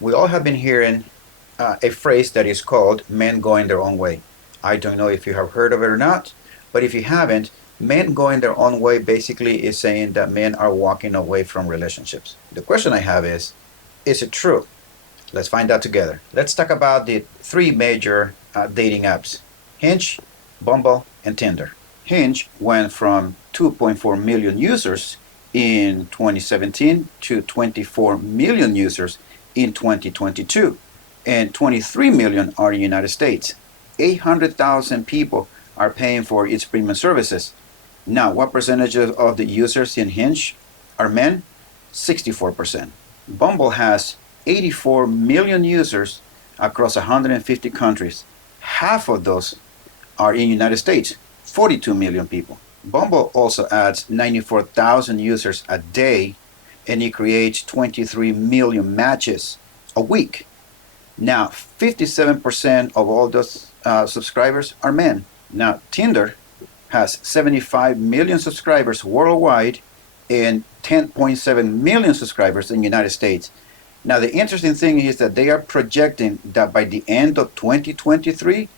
We all have been hearing a phrase that is called men going their own way. I don't know if you have heard of it or not, but if you haven't, men going their own way basically is saying that men are walking away from relationships. The question I have is it true? Let's find out together. Let's talk about the three major dating apps: Hinge, Bumble, and Tinder. Hinge went from 2.4 million users in 2017 to 24 million users in 2022, and 23 million are in the United States. 800,000 people are paying for its premium services. Now, what percentage of the users in Hinge are men? 64%. Bumble has 84 million users across 150 countries. Half of those are in the United States, 42 million people. Bumble also adds 94,000 users a day, and it creates 23 million matches a week. Now, 57% of all those subscribers are men. Now, Tinder has 75 million subscribers worldwide and 10.7 million subscribers in the United States. Now, the interesting thing is that they are projecting that by the end of 2023,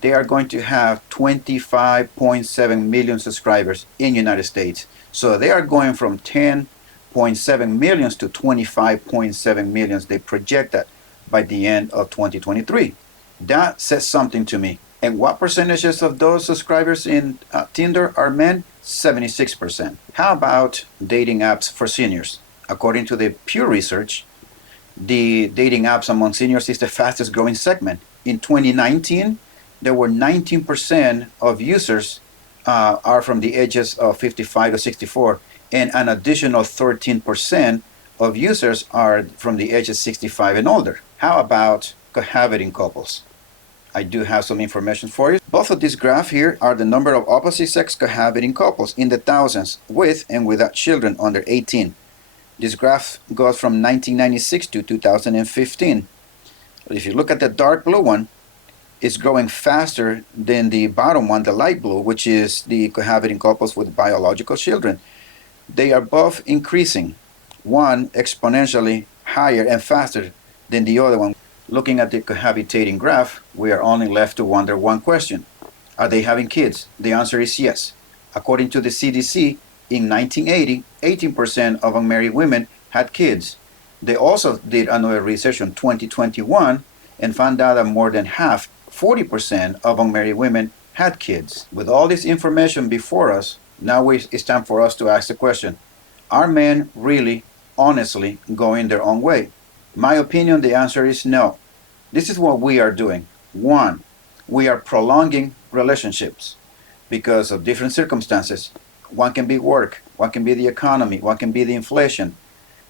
they are going to have 25.7 million subscribers in the United States. So they are going from 10.7 millions to 25.7 millions. They project that by the end of 2023. That says something to me. And what percentages of those subscribers in Tinder are men? 76%. How about dating apps for seniors? According to the Pew Research, the dating apps among seniors is the fastest growing segment. In 2019, there were 19% of users are from the ages of 55 to 64, and an additional 13% of users are from the ages 65 and older. How about cohabiting couples? I do have some information for you. Both of these graphs here are the number of opposite sex cohabiting couples in the thousands, with and without children under 18. This graph goes from 1996 to 2015. If you look at the dark blue one, it's growing faster than the bottom one, the light blue, which is the cohabiting couples with biological children. They are both increasing, one exponentially higher and faster than the other one. Looking at the cohabitating graph, we are only left to wonder one question. Are they having kids? The answer is yes. According to the CDC, in 1980, 18% of unmarried women had kids. They also did another research in 2021 and found out that more than half, 40% of unmarried women had kids. With all this information before us, now it's time for us to ask the question, are men really, honestly, going their own way? My opinion, the answer is no. This is what we are doing. One, we are prolonging relationships because of different circumstances. One can be work, one can be the economy, one can be the inflation.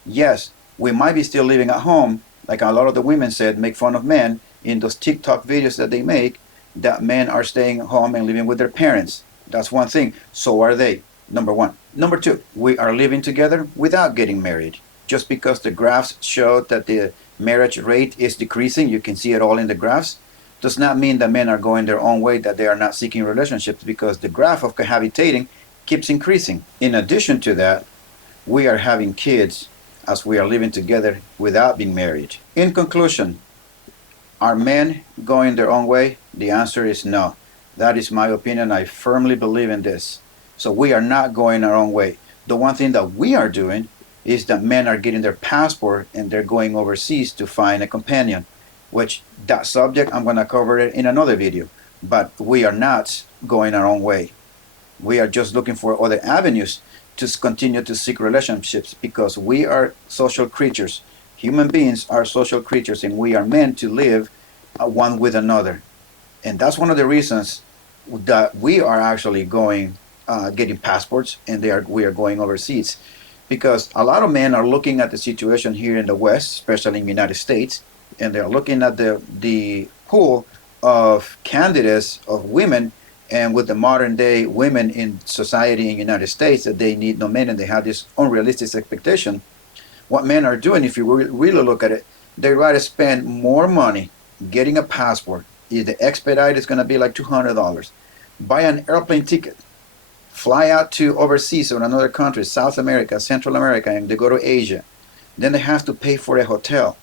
Yes, we might be still living at home, like a lot of the women said, make fun of men in those TikTok videos that they make, that men are staying home and living with their parents. That's one thing. So are they. Number one. Number two, we are living together without getting married. Just because the graphs show that the marriage rate is decreasing, you can see it all in the graphs, does not mean that men are going their own way, that they are not seeking relationships, because the graph of cohabitating keeps increasing. In addition to that, we are having kids as we are living together without being married. In conclusion, are men going their own way? The answer is no. That is my opinion. I firmly believe in this. So we are not going our own way. The one thing that we are doing is that men are getting their passport and they're going overseas to find a companion, which that subject I'm going to cover it in another video. But we are not going our own way. We are just looking for other avenues to continue to seek relationships, because we are social creatures. Human beings are social creatures, and we are meant to live one with another. And that's one of the reasons that we are actually going, getting passports, and we are going overseas. Because a lot of men are looking at the situation here in the West, especially in the United States, and they're looking at the pool of candidates of women, and with the modern day women in society in the United States, that they need no men, and they have this unrealistic expectation. What men are doing, if you really look at it, they rather spend more money getting a passport. If the expedite is going to be like $200, buy an airplane ticket, fly out to overseas or another country, South America, Central America, and they go to Asia. Then they have to pay for a hotel.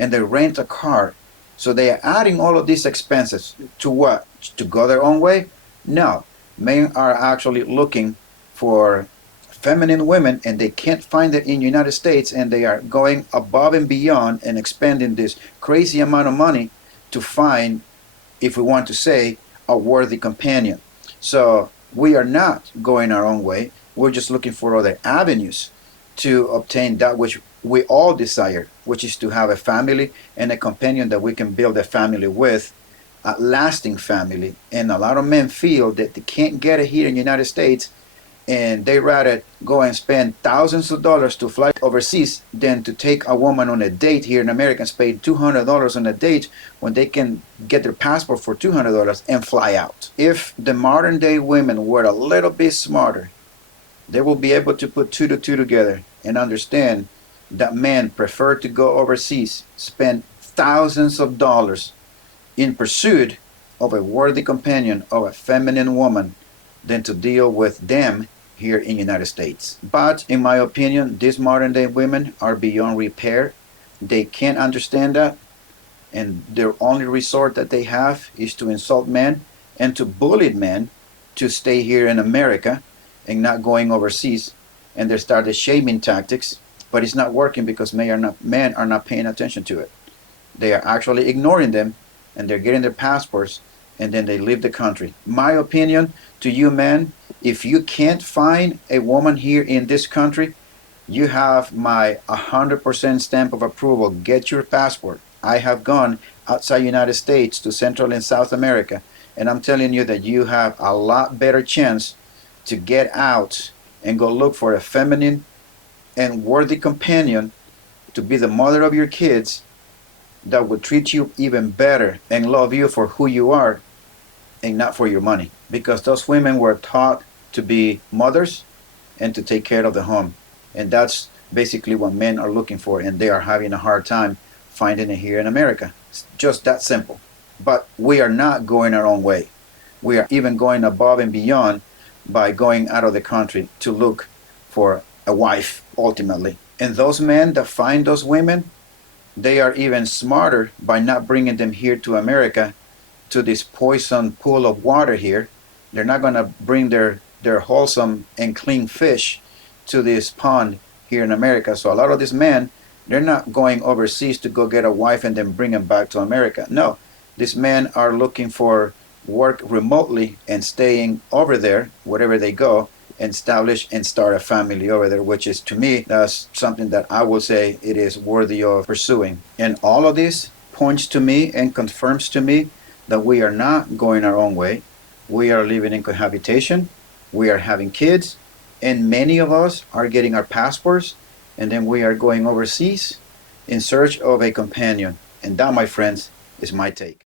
and they rent a car. So they are adding all of these expenses to what? To go their own way? No. Men are actually looking for feminine women and they can't find it in the United States, and they are going above and beyond and expending this crazy amount of money to find, if we want to say, a worthy companion. So we are not going our own way. We're just looking for other avenues to obtain that which we all desire, which is to have a family and a companion that we can build a family with, a lasting family. And a lot of men feel that they can't get it here in the United States, and they rather go and spend thousands of dollars to fly overseas than to take a woman on a date here in America and spend $200 on a date when they can get their passport for $200 and fly out. If the modern day women were a little bit smarter, they will be able to put two to two together and understand that men prefer to go overseas, spend thousands of dollars in pursuit of a worthy companion, of a feminine woman, than to deal with them here in the United States. But in my opinion, these modern day women are beyond repair. They can't understand that, and their only resort that they have is to insult men and to bully men to stay here in America and not going overseas. And they started shaming tactics, but it's not working because men are not paying attention to it. They are actually ignoring them, and they're getting their passports, and then they leave the country. My opinion to you men, if you can't find a woman here in this country, you have my 100% stamp of approval. Get your passport. I have gone outside United States to Central and South America, and I'm telling you that you have a lot better chance to get out and go look for a feminine and worthy companion to be the mother of your kids, that will treat you even better and love you for who you are and not for your money. Because those women were taught to be mothers and to take care of the home. And that's basically what men are looking for, and they are having a hard time finding it here in America. It's just that simple. But we are not going our own way. We are even going above and beyond by going out of the country to look for a wife ultimately. And those men that find those women, they are even smarter by not bringing them here to America, to this poison pool of water here. They're not going to bring their wholesome and clean fish to this pond here in America. So a lot of these men, they're not going overseas to go get a wife and then bring them back to America. No, these men are looking for work remotely and staying over there, wherever they go, and establish and start a family over there, which is, to me, that's something that I will say it is worthy of pursuing. And all of this points to me and confirms to me that we are not going our own way. We are living in cohabitation. We are having kids. And many of us are getting our passports. And then we are going overseas in search of a companion. And that, my friends, is my take.